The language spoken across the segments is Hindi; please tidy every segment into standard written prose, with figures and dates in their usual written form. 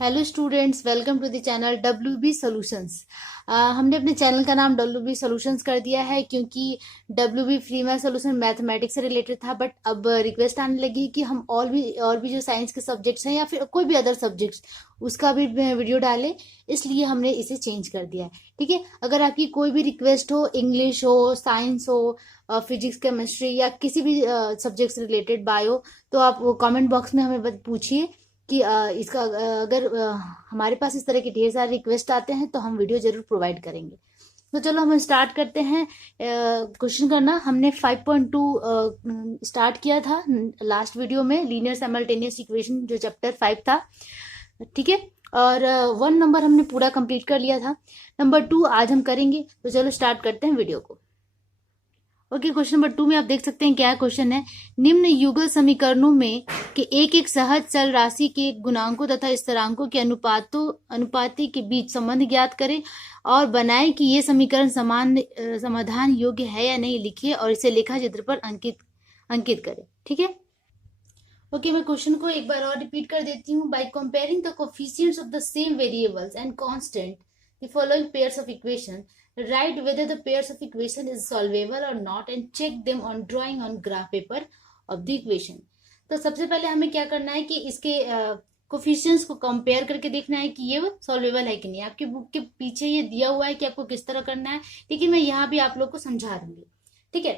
Hello students, welcome to the channel W B solutions. हमने अपने चैनल का नाम डब्ल्यू बी सोल्यूशंस कर दिया है क्योंकि W B free math solution mathematics से रिलेटेड था। बट अब रिक्वेस्ट आने लगी कि हम और भी जो साइंस के सब्जेक्ट्स हैं या फिर कोई भी अदर सब्जेक्ट्स उसका भी वीडियो डालें, इसलिए हमने इसे चेंज कर दिया है। ठीक है, अगर आपकी कोई भी रिक्वेस्ट हो, इंग्लिश हो, साइंस हो, फिजिक्स, केमिस्ट्री या किसी भी सब्जेक्ट से रिलेटेड, बायो, तो आप वो कमेंट बॉक्स में हमें पूछिए कि इसका अगर हमारे पास इस तरह के ढेर सारे रिक्वेस्ट आते हैं तो हम वीडियो जरूर प्रोवाइड करेंगे। तो चलो हम स्टार्ट करते हैं। क्वेश्चन करना हमने 5.2 स्टार्ट किया था लास्ट वीडियो में, लीनियर साइमल्टेनियस इक्वेशन जो चैप्टर 5 था। ठीक है, और 1 नंबर हमने पूरा कंप्लीट कर लिया था। नंबर 2 आज हम करेंगे, तो चलो स्टार्ट करते हैं वीडियो को। ओके, क्वेश्चन नंबर 2 में आप देख सकते हैं क्या क्वेश्चन है। निम्न युगल समीकरणों में कि एक एक सहज चल राशि के गुणांकों तथा स्थिरांकों के अनुपाति के बीच संबंध ज्ञात करें और बनाए कि ये समीकरण समाधान योग्य है या नहीं, लिखे और इसे लेखा चित्र पर अंकित करें। ठीक है, ओके, मैं क्वेश्चन को एक बार और रिपीट कर देती हूँ। By comparing the coefficients of the same variables and constant the following pairs of equation, write whether the pairs of equation is solvable or not and check them on drawing on graph paper of the equation। तो सबसे पहले हमें क्या करना है कि इसके कोफिशिएंट्स को कंपेयर करके देखना है कि ये सॉल्वेबल है कि नहीं। आपकी बुक के पीछे ये दिया हुआ है कि आपको किस तरह करना है, लेकिन मैं यहाँ भी आप लोग को समझा दूंगी। ठीक है,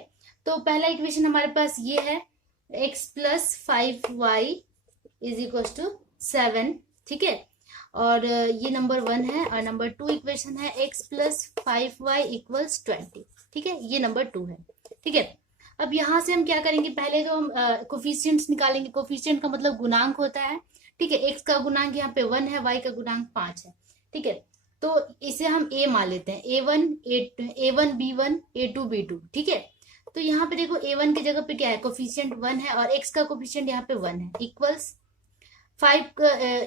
तो पहला इक्वेशन हमारे पास ये है, x plus 5y is equal to 7। ठीक है, और ये नंबर 1 है। और नंबर 2 इक्वेशन है x प्लस 5y इक्वल्स 20। ठीक है, ये नंबर 2 है। ठीक है, अब यहां से हम क्या करेंगे, पहले तो हम कोफिशिएंट्स निकालेंगे। कोफिशिएंट का मतलब गुणांक होता है। ठीक है, x का गुणांक यहाँ पे 1 है, y का गुणांक 5 है। ठीक है, तो इसे हम a मान लेते हैं, a1 b1 a2 b2। ठीक है, तो यहाँ पे देखो a1 की जगह पे क्या है, कोफिशिएंट 1 है और x का कोफिशिएंट यहाँ पे 1 है, इक्वल्स 5।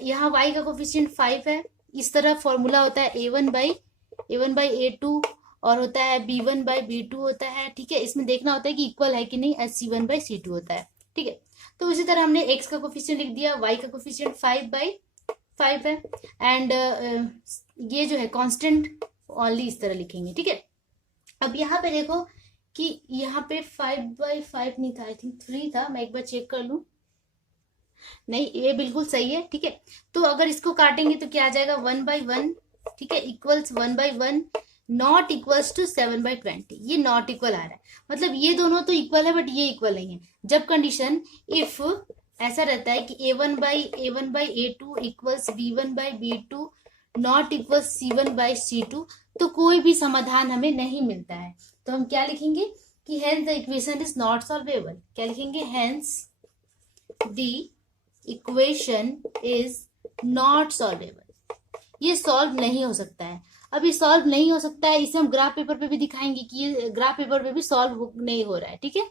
यहाँ y का कोफिशिएंट 5 है। इस तरह फॉर्मूला होता है a1 by a2 और होता है b1 by b2 होता है। ठीक है, इसमें देखना होता है कि इक्वल है कि नहीं, c1 by c2 होता है। ठीक है, तो इसी तरह हमने x का कोफिशिएंट लिख दिया, y का कोफिशिएंट 5/5 है, एंड ये जो है कांस्टेंट ओनली इस तरह लिखेंगे। ठीक है, अब यहाँ पे देखो कि यहाँ पे 5/5 नहीं था, आई थिंक 3 था, मैं एक बार चेक कर लूं। नहीं, ये बिल्कुल सही है। ठीक है, तो अगर इसको काटेंगे तो क्या आ जाएगा, 1/1। ठीक है, इक्वल्स 1/1 नॉट इक्वल्स टू 7/20। ये नॉट इक्वल आ रहा है, मतलब ये दोनों तो इक्वल है बट ये इक्वल नहीं है। जब कंडीशन इफ ऐसा रहता है कि a1 by a2 equals b1 by b2 not equals c1 by c2, तो कोई भी समाधान हमें नहीं मिलता है। तो हम क्या लिखेंगे कि hence the equation is not solvable. क्या लिखेंगे, hence the equation is not solvable. ये सॉल्व नहीं हो सकता है। अब ये सॉल्व नहीं हो सकता है, इसे हम ग्राफ पेपर पे भी दिखाएंगे कि ये ग्राफ पेपर पे भी सॉल्व नहीं हो रहा है। ठीक है,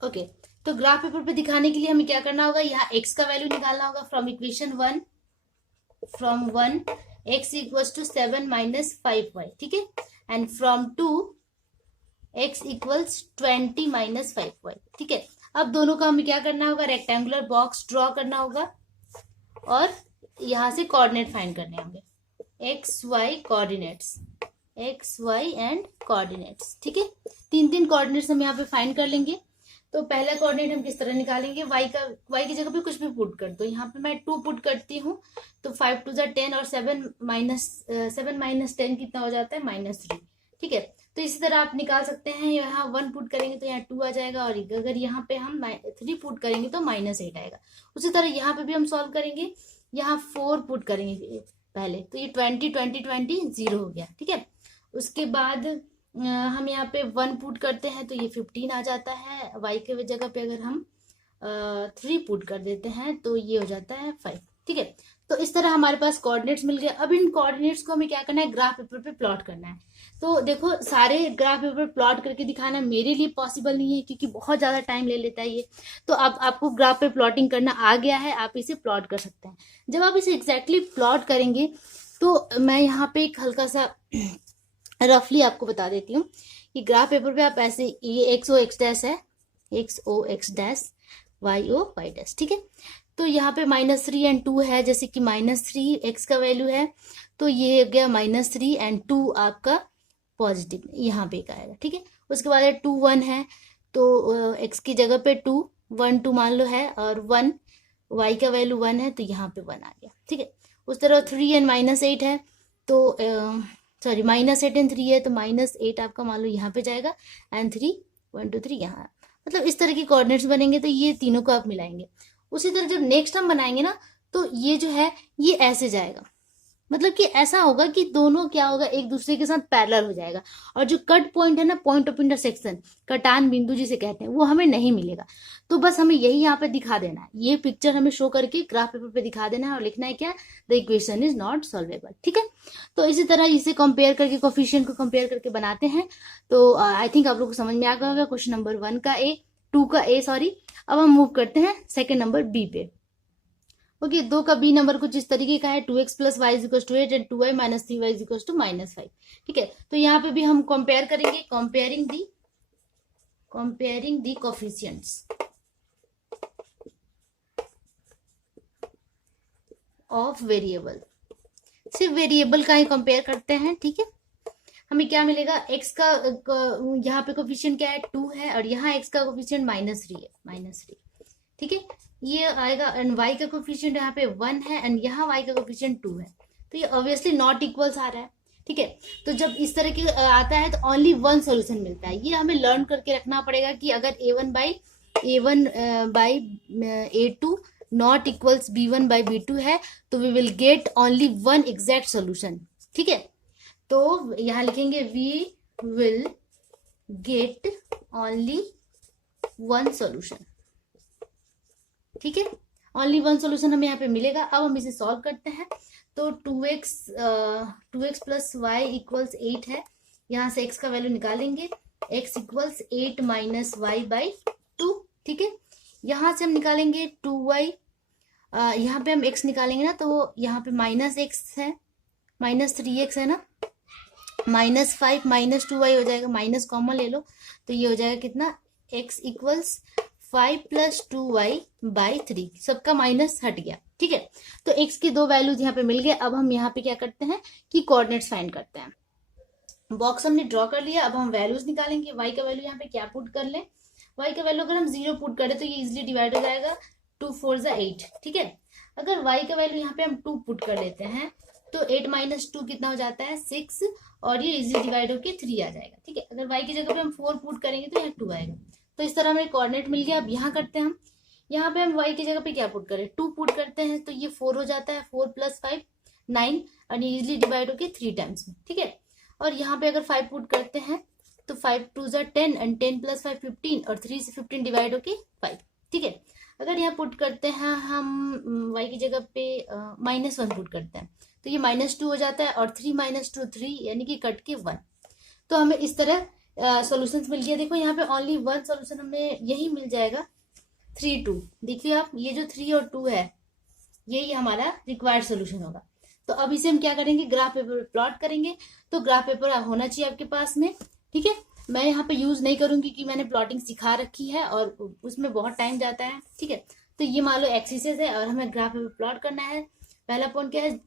ओके, तो ग्राफ पेपर पे दिखाने के लिए हमें क्या करना होगा, यहाँ x का वैल्यू निकालना होगा from equation 1, from 1 x equals to 7 minus 5y। ठीक है, and from 2 x equals 20 minus 5y। ठीक है, अब दोनों का हमें क्या करना होगा, रेक्टेंगुलर बॉक्स ड्रॉ करना होगा और यहां से कोऑर्डिनेट फाइंड करने होंगे, X Y coordinates, X Y and coordinates. ठीक है, 3 कोऑर्डिनेट्स हम यहाँ पे फाइंड कर लेंगे। तो पहला कोऑर्डिनेट हम किस तरह निकालेंगे, y की जगह पे कुछ भी पुट कर दो। यहाँ पे मैं 2 पुट करती हूँ, तो 5 2 10 और 7 माइनस 10 कितना हो जाता है, -3। ठीक है, तो इसी तरह आप निकाल सकते हैं। यहाँ 1 पुट करेंगे तो यहाँ 2 आ जाएगा, और अगर यहाँ पे हम 3 पुट करेंगे तो -8 आएगा। उसी तरह यहाँ पे भी हम सॉल्व करेंगे, यहाँ 4 पुट करेंगे पहले, तो ये 20 20 20 0 हो गया। ठीक है, उसके बाद हम यहाँ पे 1 पुट करते हैं तो ये 15 आ जाता है। y के जगह पे अगर हम 3 पुट कर देते हैं तो ये हो जाता है 5। ठीक है, तो इस तरह हमारे पास कोऑर्डिनेट्स मिल गए। अब इन कोऑर्डिनेट्स को हमें क्या करना है, ग्राफ पेपर पे प्लॉट करना है। तो देखो, सारे ग्राफ पेपर प्लॉट करके दिखाना मेरे लिए पॉसिबल नहीं है क्योंकि बहुत ज्यादा टाइम ले लेता है ये। तो अब आपको ग्राफ पे प्लॉटिंग करना आ गया है, आप इसे प्लॉट कर सकते हैं। जब आप इसे एग्जैक्टली प्लॉट करेंगे तो मैं यहाँ पे एक हल्का सा रफली आपको बता देती हूँ कि ग्राफ पेपर पे आप ऐसे, ये एक्स ओ एक्स डैश है, x o x dash, y o y dash. ठीक है, तो यहाँ पे -3 एंड 2 है, जैसे कि -3 एक्स का वैल्यू है, तो ये हो गया -3 एंड 2 आपका पॉजिटिव यहाँ पे का आएगा, ठीक है। उसके बाद 2 1 है, तो एक्स की जगह पे 2 1 2 मान लो है, और 1 वाई का वैल्यू 1 है, तो यहाँ पे 1 आ गया, ठीक है। उस तरह 3 एंड -8 है, तो सॉरी -8 एंड 3 है, तो -8 आपका मान लो यहाँ पे जाएगा, एंड 3 1 2 3 यहाँ, मतलब इस तरह के कोऑर्डिनेट्स बनेंगे, तो ये तीनों को आप मिलाएंगे। उसी तरह जब नेक्स्ट हम बनाएंगे ना, तो ये जो है ये ऐसे जाएगा, मतलब कि ऐसा होगा कि दोनों क्या होगा, एक दूसरे के साथ पैरेलल हो जाएगा, और जो कट पॉइंट है ना, पॉइंट ऑफ इंटरसेक्शन, कटान बिंदु जिसे कहते हैं, वो हमें नहीं मिलेगा। तो बस हमें यही यहाँ पे दिखा देना है, ये पिक्चर हमें शो करके ग्राफ पेपर पे दिखा देना है, और लिखना है क्या, the equation is not solvable, ठीक है। तो इसी तरह इसे कंपेयर करके, कोफिशिएंट को कंपेयर करके बनाते हैं। तो आई थिंक आप लोग को समझ में आ गया होगा क्वेश्चन नंबर 1 का ए, 2 का ए सॉरी। अब हम मूव करते हैं सेकेंड नंबर बी पे। ओके, 2 का बी नंबर कुछ इस तरीके का है, 2x + y = 8 and 2y - 3y = -5, ठीक है। तो यहाँ पे भी हम कंपेयर करेंगे, comparing the coefficients of variable, सिर्फ वेरिएबल का ही कंपेयर करते हैं, ठीक है। हमें क्या मिलेगा, x का यहाँ पे कोफिशिएंट क्या है, 2 है, और यहाँ x का कोफिशिएंट -3 है, -3, ठीक है। ये आएगा, एंड y का कोफिशिएंट यहाँ पे 1 है, एंड यहाँ y का कोफिशिएंट 2 है, तो ये ऑब्वियसली नॉट इक्वल्स आ रहा है, ठीक है। तो जब इस तरह की आता है, तो ओनली वन सॉल्यूशन मिलता है। ये हमें लर्न करके रखना पड़ेगा कि अगर a1 by a2 not equals b1 by b2 है, तो we will get only one exact solution, ठीक है। तो यहाँ लिखेंगे we will get only one solution, ठीक है। ओनली वन सॉल्यूशन हमें यहाँ पे मिलेगा। अब हम इसे सॉल्व करते हैं। तो 2x + y = 8 है, यहाँ से x का वैल्यू निकालेंगे, x = 8 - y/2, ठीक है। यहाँ से हम निकालेंगे 2y, यहाँ पे हम x निकालेंगे ना, तो यहाँ पे -x है, -3x है ना, -5 - 2y हो जाएगा, माइनस कॉमन ले लो, तो ये हो जाएगा कितना, x = 5 + 2y/3, सबका माइनस हट गया, ठीक है। तो x की दो वैल्यूज यहाँ पे मिल गए। अब हम यहाँ पे क्या करते हैं कि कोऑर्डिनेट्स फाइंड करते हैं। बॉक्स हमने ड्रॉ कर लिया, अब हम वैल्यूज निकालेंगे। y का वैल्यू यहाँ पे क्या पुट कर लें, y का वैल्यू अगर हम 0 पुट करें तो ये इजिली डिवाइड हो जाएगा, 2 4 = 8, ठीक है। अगर y का वैल्यू यहाँ पे हम 2 पुट कर लेते हैं, तो 8 - 2 कितना हो जाता है, 6, और ये इजिली डिवाइड होकर 3 आ जाएगा, ठीक है। अगर y की जगह पे हम 4 पुट करेंगे तो यहाँ 2 आएगा। तो इस तरह हमें कोऑर्डिनेट मिल गया। अब यहाँ करते हैं हम, यहाँ पे हम y की जगह पे क्या पुट करें, 2 पुट करते हैं, तो ये 4 हो जाता है, 4 + 5 9, और ये इजिली डिवाइड होके 3 टाइम्स में, ठीक है। और यहाँ पे अगर 5 पुट करते हैं, तो 5 2 = 10, एंड 10 + 5 15, और 3 से 15 डिवाइड होके 5, ठीक है। अगर यहाँ पुट करते हैं हम y की जगह पे -1 पुट करते हैं, तो ये -2 हो जाता है, और 3 - 2 3, यानी कि कट के 1। तो हमें इस तरह सॉल्यूशंस मिल गया। देखो यहाँ पे ओनली वन सॉल्यूशन हमें यही मिल जाएगा, 3 2। देखिए आप, ये जो 3 और 2 है, यही हमारा रिक्वायर्ड सॉल्यूशन होगा। तो अब इसे हम क्या करेंगे, ग्राफ पेपर पे प्लॉट करेंगे। तो ग्राफ पेपर होना चाहिए आपके पास में, ठीक है। मैं यहाँ पे यूज नहीं करूंगी कि मैंने प्लॉटिंग सिखा रखी है और उसमें बहुत टाइम जाता है, ठीक है। तो ये मान लो एक्सिसेस है, और हमें ग्राफ पेपर प्लॉट करना है। पहला पॉइंट क्या है,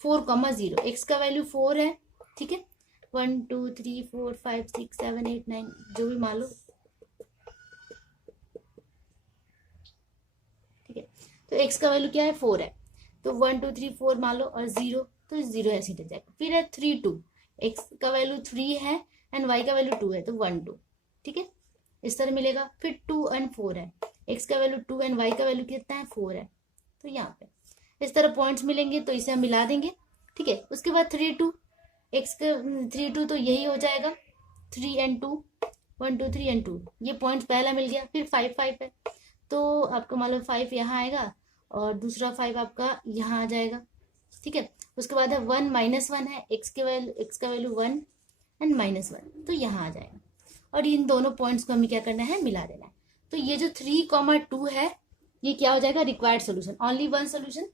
4, 0, एक्स का वैल्यू 4 है, ठीक है। 1 2 3 4 5 6 7 8 9, जो भी मान लो, ठीक है। तो x का वैल्यू क्या है, 4 है, तो 1 2 3 4 मान लो, और 0, तो 0 ऐसे ही जाएगा। फिर है 3 2, x का वैल्यू 3 है, एंड y का वैल्यू 2 है, तो 1 2, ठीक है, इस तरह मिलेगा। फिर 2 और 4 है, x का वैल्यू 2 एंड y का वैल्यू कितना है, 4 है, तो यहाँ पे इस तरह पॉइंट्स मिलेंगे, तो इसे हम मिला देंगे, ठीक है। उसके बाद 3 2, x का 3 2, तो यही हो जाएगा, 3 and 2, 1 2 3 and 2, ये पॉइंट पहला मिल गया। फिर 5 5 है, तो आपका मान लो 5 यहाँ आएगा, और दूसरा 5 आपका यहाँ आ जाएगा, ठीक है। उसके बाद है 1 -1 है, x का वैल्यू 1 एंड -1, तो यहाँ आ जाएगा। और इन दोनों पॉइंट्स को हमें क्या करना है, मिला देना है। तो ये जो 3, 2 है, ये क्या हो जाएगा, required solution, only one solution.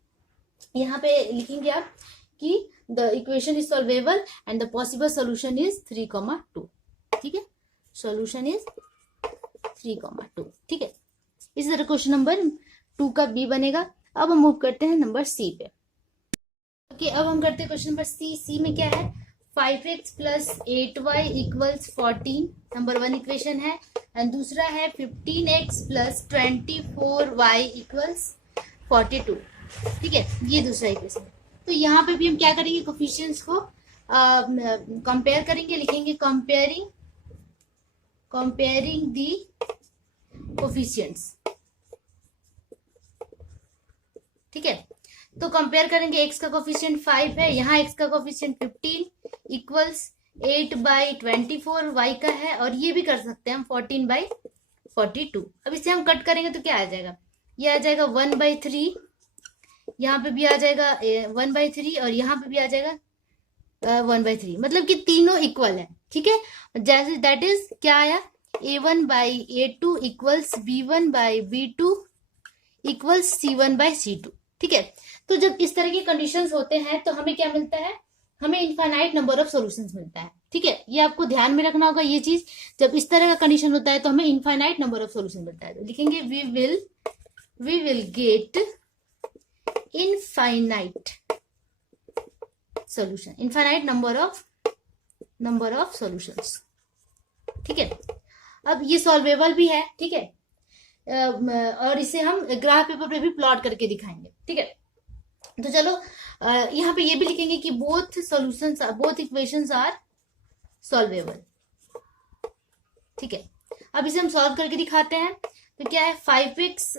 यहाँ पे लिखेंगे आप कि the equation is solvable and the possible solution is 3, 2, ठीक है। सोल्यूशन इज 3, 2, ठीक है। इसी तरह क्वेश्चन नंबर 2 का बी बनेगा। अब हम मूव करते हैं नंबर सी पे। ओके, अब हम करते हैं क्वेश्चन नंबर सी। सी में क्या है, 5x plus 8y equals 14, number 1 equation है। एंड दूसरा है 15x प्लस 24y इक्वल्स 42। ठीक है, ये दूसरा इक्वेशन है। तो यहाँ पे भी हम क्या करेंगे, कोफिशिएंट्स को कंपेयर करेंगे, लिखेंगे कंपेयरिंग दी कोफिशिएंट्स। ठीक है, तो कंपेयर करेंगे, x का कोफिशिएंट 5 है, यहाँ x का कोफिशिएंट 15 इक्वल्स 8/24 y का है, और ये भी कर सकते हैं हम 14/42। अब इसे हम कट करेंगे तो क्या आ जाएगा, ये आ जाएगा 1/3, यहाँ पे भी आ जाएगा 1/3, और यहाँ पे भी आ जाएगा 1/3, मतलब कि तीनों इक्वल है। ठीक है, जैसे दैट इज क्या आया, a1/a2 equals b1/b2 equals c1/c2। ठीक है, तो जब इस तरह के कंडीशंस होते हैं तो हमें क्या मिलता है, हमें इनफाइनाइट नंबर ऑफ सॉल्यूशंस मिलता है। ठीक है, ये आपको ध्यान में रखना होगा ये चीज, जब इस तरह का कंडीशन होता है तो हमें इनफाइनाइट नंबर ऑफ सॉल्यूशन मिलता है। तो लिखेंगे we will get infinite solution, infinite number of solutions. ठीक है, अब ये सॉल्वेबल भी है। ठीक है, और इसे हम ग्राफ पेपर पे भी प्लॉट करके दिखाएंगे। ठीक है, तो चलो यहाँ पे ये भी लिखेंगे कि बोथ इक्वेशंस आर सॉल्वेबल। ठीक है, अब इसे हम सॉल्व करके दिखाते हैं। तो क्या है, 5x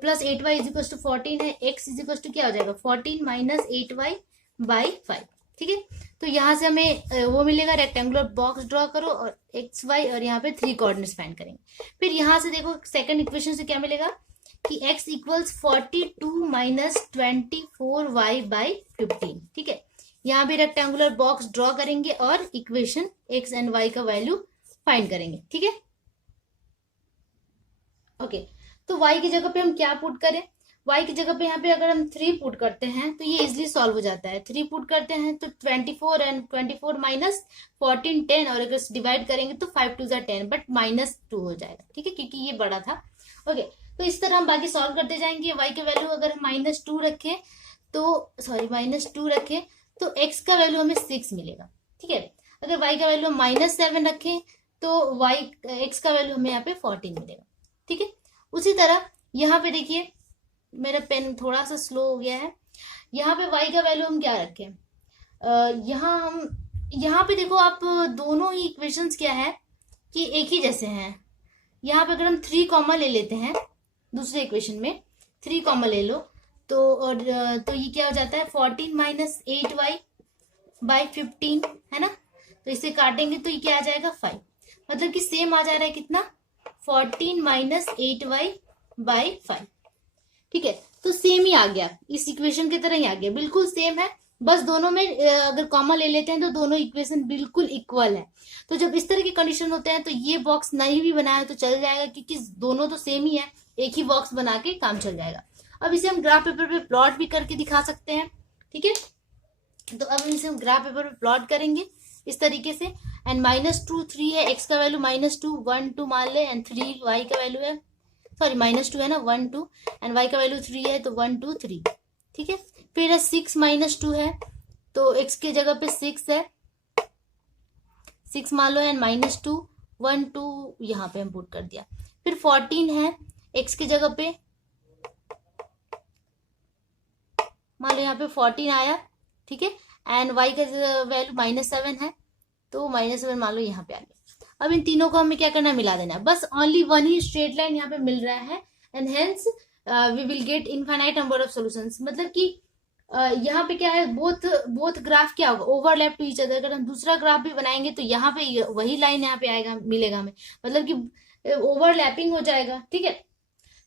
plus 8y is equal to 14 है, x इज इक्वल टू क्या हो जाएगा 14 माइनस 8y/5। ठीक है, तो यहाँ से हमें वो मिलेगा, रेक्टेंगुलर बॉक्स ड्रॉ करो और एक्स वाई, और यहाँ पे 3 कोऑर्डिनेट्स फाइंड करेंगे। फिर यहाँ से देखो सेकंड इक्वेशन से क्या मिलेगा कि x इक्वल्स 42 माइनस 24y/15। ठीक है, यहाँ भी रेक्टेंगुलर बॉक्स ड्रॉ करेंगे और इक्वेशन x एंड y का वैल्यू फाइंड करेंगे। ठीक है, ओके, तो y की जगह पे हम क्या पुट करें, y की जगह पे यहाँ पे अगर हम 3 पुट करते हैं तो ये इजिली सॉल्व हो जाता है। 3 पुट करते हैं तो 24 एंड 24 माइनस 14 10, और अगर डिवाइड करेंगे तो 5 2 10, बट -2 हो जाएगा। ठीक है, क्योंकि ये बड़ा था। ओके, तो इस तरह हम बाकी सॉल्व करते जाएंगे। y की वैल्यू अगर हम -2 रखें तो x का वैल्यू हमें 6 मिलेगा। ठीक है, अगर y का वैल्यू -7 रखें तो x का वैल्यू हमें यहाँ पे 14 मिलेगा। ठीक है, उसी तरह यहाँ पे देखिए, मेरा पेन थोड़ा सा स्लो हो गया है। यहाँ पे y का वैल्यू हम क्या रखें, यहाँ पे देखो आप, दोनों ही इक्वेशंस क्या है कि एक ही जैसे हैं। यहाँ पे अगर हम 3 कॉमा ले लेते हैं, दूसरे इक्वेशन में 3 कॉमा ले लो तो ये क्या हो जाता है 14 माइनस 8y/15 है ना। तो इसे काटेंगे तो ये क्या आ जाएगा 5, मतलब कि सेम आ जा रहा है कितना 14 माइनस 8y/5। ठीक है, तो सेम ही आ गया, इस इक्वेशन की तरह ही आ गया, बिल्कुल सेम है। बस दोनों में अगर कॉमा ले लेते हैं तो दोनों इक्वेशन बिल्कुल इक्वल है। तो जब इस तरह के कंडीशन होते हैं तो ये बॉक्स नहीं भी बनाया तो चल जाएगा, क्योंकि दोनों तो सेम ही है, एक ही बॉक्स बना के काम चल जाएगा। अब इसे हम ग्राफ पेपर पे प्लॉट भी करके दिखा सकते हैं। ठीक है, तो अब इसे हम ग्राफ पेपर पे प्लॉट करेंगे इस तरीके से। एंड -2 3 है, एक्स का वैल्यू -2 1 2 मान ले, एंड 3 वाई का वैल्यू है, सॉरी -2 है ना 1 2, एंड y का वैल्यू 3 है तो 1 2 3। ठीक है, फिर 6 -2 है तो x की जगह पे 6 है, 6 मान लो, एंड -2 1 2 यहाँ पे हम पुट कर दिया। फिर 14 है, x की जगह पे मान लो यहाँ पे 14 आया। ठीक है, एंड y का वैल्यू -7 है तो -7 मान लो यहाँ पे आ गया। अब इन तीनों को हमें क्या करना है, मिला देना है। बस ओनली वन ही स्ट्रेट लाइन यहाँ पे मिल रहा है, and hence we will get infinite number of solutions. मतलब कि यहाँ पे क्या है, बोथ ग्राफ क्या होगा, ओवरलैप टू ईच अदर। अगर हम दूसरा ग्राफ भी बनाएंगे तो यहाँ पे वही लाइन यहाँ पे आएगा, मिलेगा हमें, मतलब कि ओवरलैपिंग हो जाएगा। ठीक है,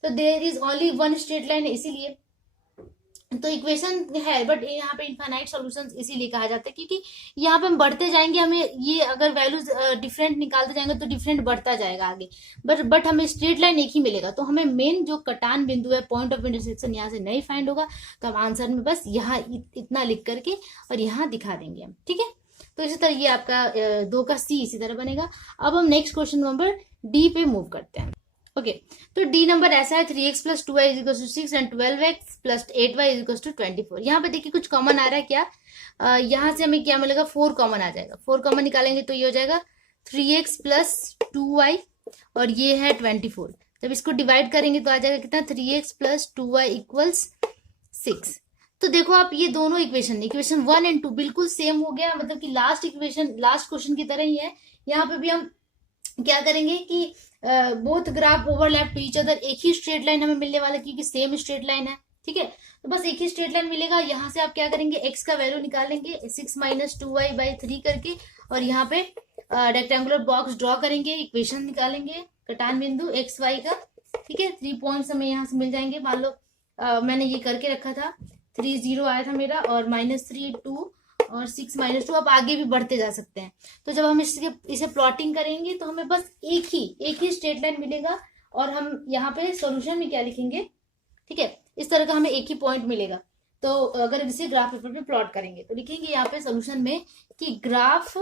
तो there is only one straight line, इसीलिए तो इक्वेशन है, बट यहाँ पे इनफाइनाइट सॉल्यूशंस इसीलिए कहा जाता है क्योंकि यहाँ पे हम बढ़ते जाएंगे, हमें ये अगर वैल्यूज डिफरेंट निकालते जाएंगे तो डिफरेंट बढ़ता जाएगा आगे, बट हमें स्ट्रेट लाइन एक ही मिलेगा। तो हमें मेन जो कटान बिंदु है, पॉइंट ऑफ इंटरसेक्शन, यहाँ से नहीं फाइंड होगा, तो हम आंसर में बस यहाँ इतना लिख करके और यहाँ दिखा देंगे हम। ठीक है, तो इसी तरह ये आपका 2 का C इसी तरह बनेगा। अब हम नेक्स्ट क्वेश्चन नंबर D पे मूव करते हैं। ओके, तो डी नंबर ऐसा है 3x plus 2y is equal to 6 and 12x plus 8y is equal to 24। यहाँ पे देखिए कुछ कॉमन आ रहा है क्या, यहाँ से हमें क्या मिलेगा, 4 कॉमन आ जाएगा। 4 कॉमन निकालेंगे तो ये हो जाएगा 3x प्लस 2y और ये है 24। जब इसको डिवाइड करेंगे तो आ जाएगा कितना, 3x प्लस 2y इक्वल्स 6। तो देखो आप ये दोनों इक्वेशन 1 एंड 2 बिल्कुल सेम हो गया, मतलब कि लास्ट इक्वेशन लास्ट क्वेश्चन की तरह ही है। यहाँ पे भी हम क्या करेंगे कि both graph overlap to each other, एक ही स्ट्रेट लाइन हमें मिलने वाला क्योंकि सेम स्ट्रेट लाइन है, ठीक है। तो बस एक ही स्ट्रेट लाइन मिलेगा। यहाँ से आप क्या करेंगे, x का वैल्यू निकालेंगे 6 माइनस 2y/3 करके, और यहाँ पे रेक्टेंगुलर बॉक्स ड्रॉ करेंगे, इक्वेशन निकालेंगे कटान बिंदु x y का, ठीक है। 3 पॉइंट्स हमें यहाँ से मिल जाएंगे। मान लो मैंने ये करके रखा था, 3 0 आया था मेरा, और -3 2 और 6 -2। अब आगे भी बढ़ते जा सकते हैं। तो जब हम इसे प्लॉटिंग करेंगे तो हमें बस एक ही स्ट्रेट लाइन मिलेगा, और हम यहाँ पे सॉल्यूशन में क्या लिखेंगे, ठीक है, इस तरह का हमें एक ही पॉइंट मिलेगा। तो अगर इसे ग्राफ पेपर पे प्लॉट करेंगे तो लिखेंगे यहाँ पे सॉल्यूशन में कि graph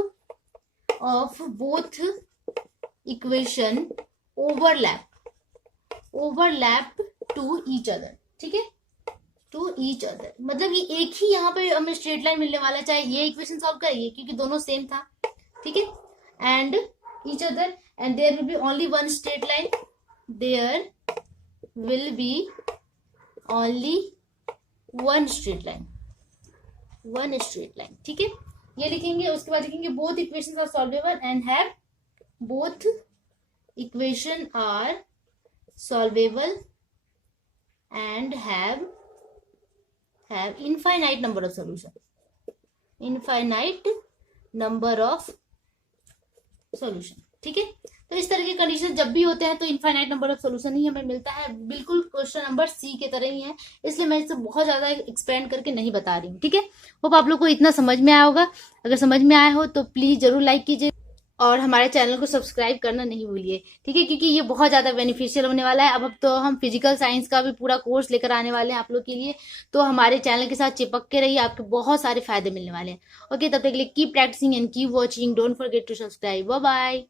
of both equation overlap to each other, ठीक है, टू ईच अदर। मतलब ये एक ही यहाँ पे हमें स्ट्रेट लाइन मिलने वाला है, चाहे ये इक्वेशन सॉल्व करिए क्योंकि दोनों सेम था, ठीक है। And each other and there will be only one straight line, there will be only one straight line, ठीक है, ये लिखेंगे। उसके बाद लिखेंगे both equations are solvable and have, both equation are solvable and have infinite number of solution, ठीक है। तो इस तरह के कंडीशन जब भी होते हैं तो इनफाइनाइट नंबर ऑफ सॉल्यूशन ही हमें मिलता है, बिल्कुल क्वेश्चन नंबर सी के तरह ही है, इसलिए मैं इसे बहुत ज्यादा एक्सपेंड करके नहीं बता रही हूँ, ठीक है। होप आप लोग को इतना समझ में आया होगा। अगर समझ में आया हो तो प्लीज जरूर लाइक कीजिए और हमारे चैनल को सब्सक्राइब करना नहीं भूलिए, ठीक है, क्योंकि ये बहुत ज्यादा बेनिफिशियल होने वाला है। अब तो हम फिजिकल साइंस का भी पूरा कोर्स लेकर आने वाले हैं आप लोग के लिए, तो हमारे चैनल के साथ चिपक के रहिए, आपके बहुत सारे फायदे मिलने वाले हैं। ओके, तब तक के लिए keep practicing and keep watching, don't forget to subscribe, bye bye.